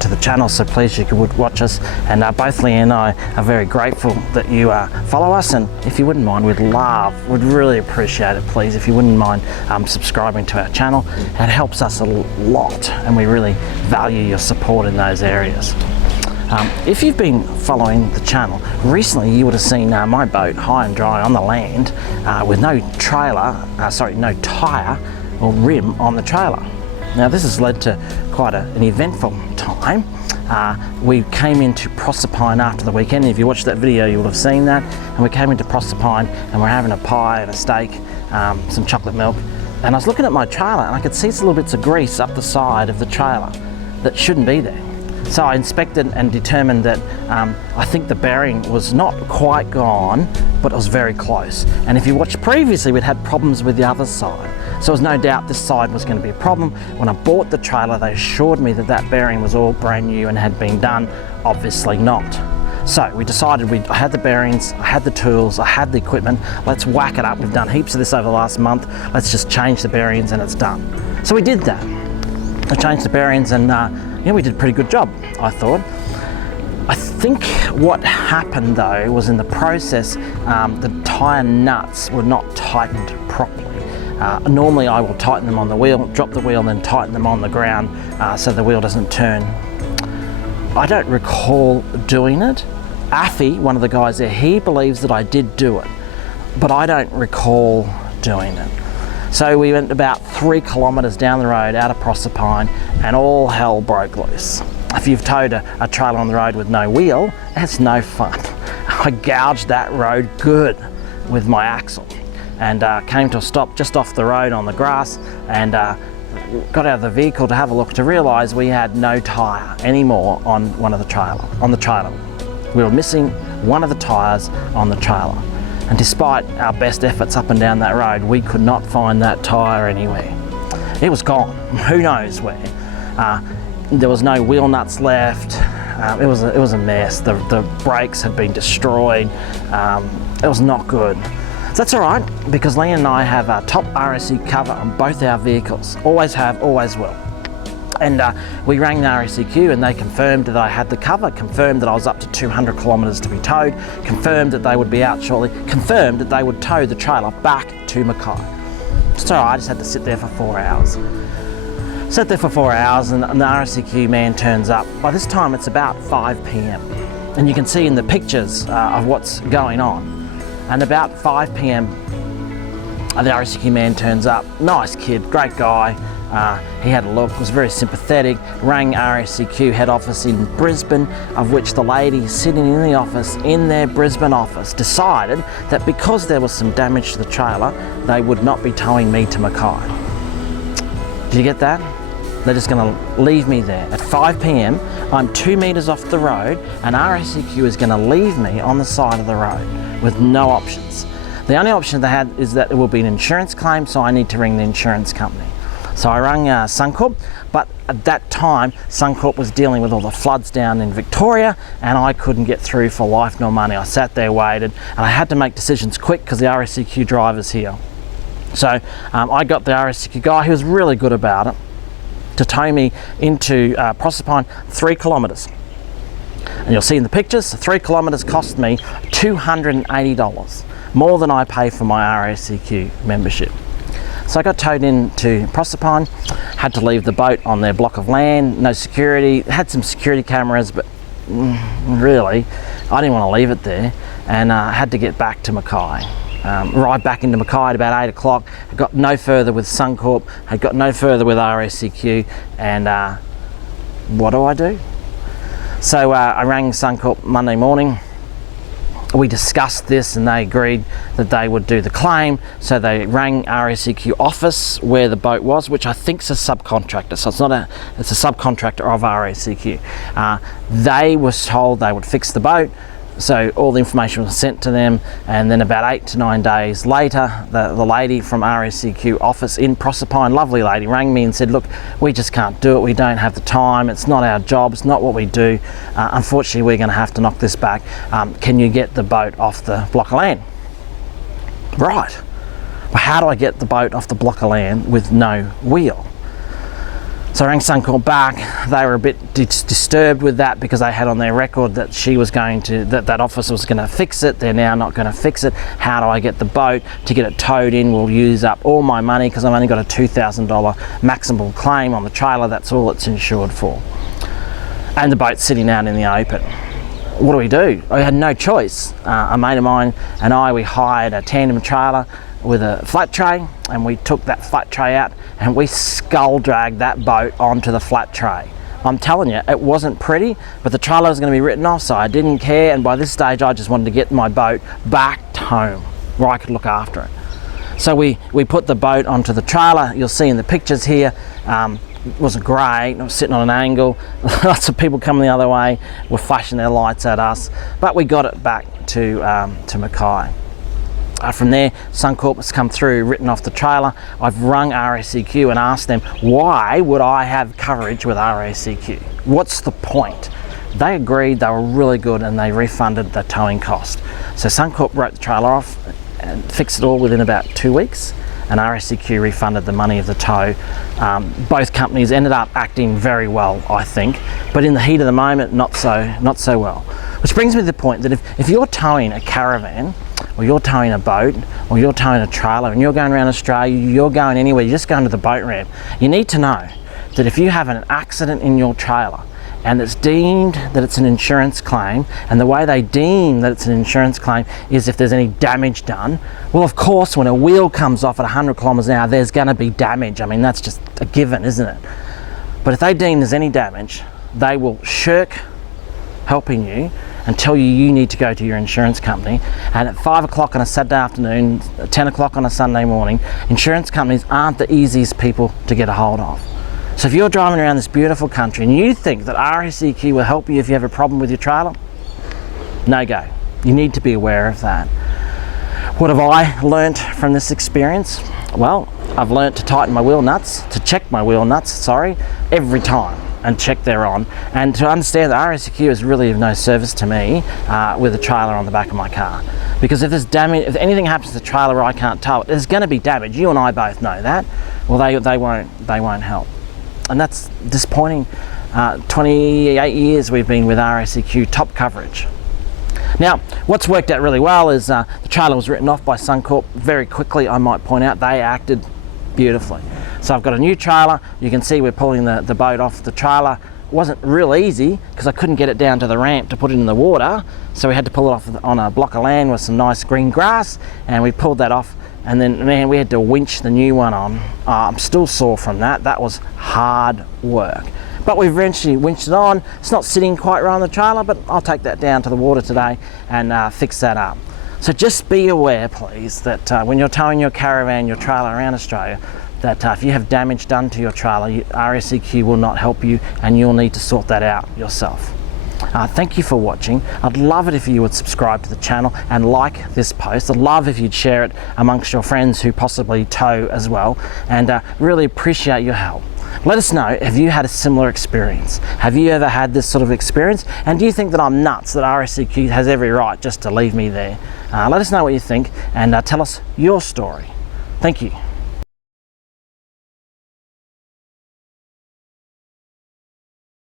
to the channel, so please you would watch us. And both Leah and I are very grateful that you follow us, and if you wouldn't mind, we'd really appreciate it, please, if you wouldn't mind subscribing to our channel. It helps us a lot, and we really value your support in those areas. If you've been following the channel, recently you would have seen my boat high and dry on the land with no tyre or rim on the trailer. Now this has led to quite an eventful time. We came into Proserpine after the weekend. If you watched that video, you will have seen that. And we came into Proserpine and we're having a pie and a steak, some chocolate milk. And I was looking at my trailer and I could see some little bits of grease up the side of the trailer that shouldn't be there. So I inspected and determined that I think the bearing was not quite gone, but it was very close. And if you watched previously, we'd had problems with the other side. So there was no doubt this side was going to be a problem. When I bought the trailer, they assured me that that bearing was all brand new and had been done. Obviously not. So we decided, I had the bearings, I had the tools, I had the equipment, let's whack it up. We've done heaps of this over the last month. Let's just change the bearings and it's done. So we did that. I changed the bearings and yeah, we did a pretty good job, I thought. I think what happened though was in the process, the tyre nuts were not tightened properly. Normally I will tighten them on the wheel, drop the wheel and then tighten them on the ground so the wheel doesn't turn. I don't recall doing it. Affy, one of the guys there, he believes that I did do it, but I don't recall doing it. So we went about 3 kilometres down the road out of Proserpine and all hell broke loose. If you've towed a trailer on the road with no wheel, that's no fun. I gouged that road good with my axle and came to a stop just off the road on the grass and got out of the vehicle to have a look to realise we had no tyre anymore on the trailer. We were missing one of the tyres on the trailer. And despite our best efforts up and down that road, we could not find that tyre anywhere. It was gone, who knows where. There was no wheel nuts left. It was a mess. The brakes had been destroyed. It was not good. So that's all right, because Leah and I have a top RSC cover on both our vehicles. Always have, always will. And we rang the RSCQ and they confirmed that I had the cover, confirmed that I was up to 200 kilometres to be towed, confirmed that they would be out shortly, confirmed that they would tow the trailer back to Mackay. So I just had to sit there for 4 hours. Sat there for 4 hours and the RSCQ man turns up. By this time it's about 5 p.m. and you can see in the pictures of what's going on. And about 5 p.m. the RSCQ man turns up. Nice kid, great guy. He had a look, was very sympathetic, rang RSCQ head office in Brisbane, of which the lady sitting in the office, in their Brisbane office, decided that because there was some damage to the trailer, they would not be towing me to Mackay. Did you get that? They're just going to leave me there. At 5 p.m, I'm 2 metres off the road, and RSCQ is going to leave me on the side of the road with no options. The only option they had is that it will be an insurance claim, so I need to ring the insurance company. So I rang Suncorp, but at that time Suncorp was dealing with all the floods down in Victoria and I couldn't get through for life nor money. I sat there, waited, and I had to make decisions quick because the RSCQ driver's here. So I got the RSCQ guy, who was really good about it, to tow me into Proserpine 3 kilometres. And you'll see in the pictures, 3 kilometres cost me $280, more than I pay for my RSCQ membership. So I got towed into Proserpine, had to leave the boat on their block of land, no security, had some security cameras, but really, I didn't want to leave it there, and had to get back to Mackay. Ride back into Mackay at about 8 o'clock, I got no further with Suncorp, I got no further with RSCQ, and what do? So I rang Suncorp Monday morning. We discussed this and they agreed that they would do the claim. So they rang RSCQ office where the boat was, which I think is a subcontractor. So it's a subcontractor of RSCQ. They were told they would fix the boat. So all the information was sent to them, and then about 8 to 9 days later, the lady from RSCQ office in Proserpine, lovely lady, rang me and said, look, we just can't do it, we don't have the time, it's not our job, it's not what we do, unfortunately we're going to have to knock this back, can you get the boat off the block of land? Right, well, how do I get the boat off the block of land with no wheel? So I rang Suncorp back. They were a bit disturbed with that because they had on their record that she was going to, that officer was going to fix it. They're now not going to fix it. How do I get the boat? To get it towed in will use up all my money because I've only got a $2,000 maximum claim on the trailer. That's all it's insured for. And the boat's sitting out in the open. What do? I had no choice. A mate of mine and I, we hired a tandem trailer with a flat tray, and we took that flat tray out and we skull dragged that boat onto the flat tray. I'm telling you, it wasn't pretty, but the trailer was going to be written off, so I didn't care, and by this stage I just wanted to get my boat back home where I could look after it. So we put the boat onto the trailer. You'll see in the pictures here, it wasn't great. It was sitting on an angle. Lots of people coming the other way were flashing their lights at us, but we got it back to Mackay. From there, Suncorp has come through, written off the trailer. I've rung RACQ and asked them, why would I have coverage with RACQ? What's the point? They agreed, they were really good, and they refunded the towing cost. So Suncorp wrote the trailer off and fixed it all within about 2 weeks, and RACQ refunded the money of the tow. Both companies ended up acting very well, I think, but in the heat of the moment, not so well. Which brings me to the point that if you're towing a caravan, or you're towing a boat, or you're towing a trailer, and you're going around Australia, you're going anywhere, you're just going to the boat ramp, you need to know that if you have an accident in your trailer and it's deemed that it's an insurance claim, and the way they deem that it's an insurance claim is if there's any damage done, well, of course, when a wheel comes off at 100 kilometres an hour, there's going to be damage. I mean, that's just a given, isn't it? But if they deem there's any damage, they will shirk helping you and tell you need to go to your insurance company. And at 5 o'clock on a Saturday afternoon, 10 o'clock on a Sunday morning, insurance companies aren't the easiest people to get a hold of. So if you're driving around this beautiful country and you think that RACQ will help you if you have a problem with your trailer, no go. You need to be aware of that. What have I learnt from this experience? Well, I've learnt to tighten my wheel nuts, to check my wheel nuts, every time, and check they're on, and to understand that RACQ is really of no service to me with a trailer on the back of my car. Because if there's damage, if anything happens to the trailer where I can't tow it, there's going to be damage. You and I both know that. Well, they won't help, and that's disappointing. 28 years we've been with RACQ, top coverage. Now, what's worked out really well is the trailer was written off by Suncorp very quickly. I might point out they acted beautifully. So I've got a new trailer. You can see we're pulling the boat off the trailer. It wasn't real easy because I couldn't get it down to the ramp to put it in the water. So we had to pull it off on a block of land with some nice green grass, and we pulled that off. And then, man, we had to winch the new one on. I'm still sore from that. That was hard work. But we've eventually winched it on. It's not sitting quite right on the trailer, but I'll take that down to the water today and fix that up. So just be aware, please, that when you're towing your caravan, your trailer around Australia, that if you have damage done to your trailer, RACQ will not help you, and you'll need to sort that out yourself. Thank you for watching. I'd love it if you would subscribe to the channel and like this post. I'd love if you'd share it amongst your friends who possibly tow as well, and really appreciate your help. Let us know, have you had a similar experience? Have you ever had this sort of experience? And do you think that I'm nuts, that RACQ has every right just to leave me there? Let us know what you think, and tell us your story. Thank you.